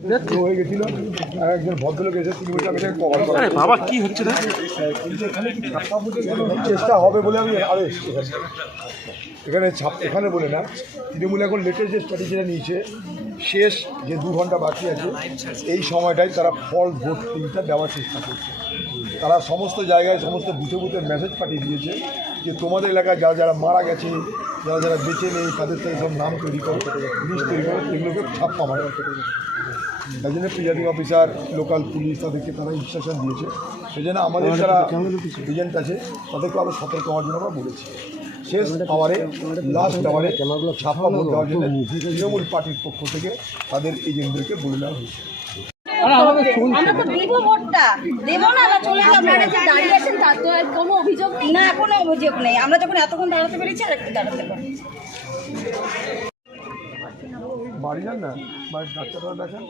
হয়ে গেছিল একজন ভদ্রলোক এসে তিনি বলছে আমি কভার করা বাবা কি হচ্ছে না চেষ্টা হবে বলে আমি আদেশ এখানে এখানে বলে না তৃণমূল এখন লেটেস্ট যে স্ট্র্যাটেজিটা নিয়েছে শেষ যে 2 ঘন্টা বাকি আছে এই সময়টাই তারা ফল ভোট প্রিন্টটা দেওয়ার চেষ্টা করছে। তারা সমস্ত জায়গায় সমস্ত বুথে বুথে মেসেজ পাঠিয়ে দিয়েছে যে তোমাদের এলাকায় যারা যারা মারা গেছে যারা যারা বেঁচে নেই তাদের থেকে সব নাম তৈরি করো লিস্ট তৈরি করো এগুলোকে ছাপ্পা মারা তাই জন্য প্রিজাইডিং অফিসার লোকাল পুলিশ তাদেরকে তারা ইনস্ট্রাকশন দিয়েছে সেই জন্য আমাদের যারা এজেন্ট আছে তাদেরকে আরও সতর্ক হওয়ার জন্য আমরা বলেছি। শেষ আওয়ারে লাস্ট আওয়ারে ছাপ্পা ভোট দেওয়ার জন্য তৃণমূল পার্টির পক্ষ থেকে তাদের এজেন্টদেরকে বলে দেওয়া হয়েছে। আমরা তো দিব ভোটটা দেব না চলে যাবো। আপনারা যে দাঁড়িয়ে আছেন তার তো কোনো অভিযোগ নেই। না কোনো অভিযোগ নেই। আমরা যখন এতক্ষণ দাঁড়াতে পেরেছি আর একটু দাঁড়াতে পারি। বাড়ি যান না বাড়ির ডাক্তাররা দেখেন।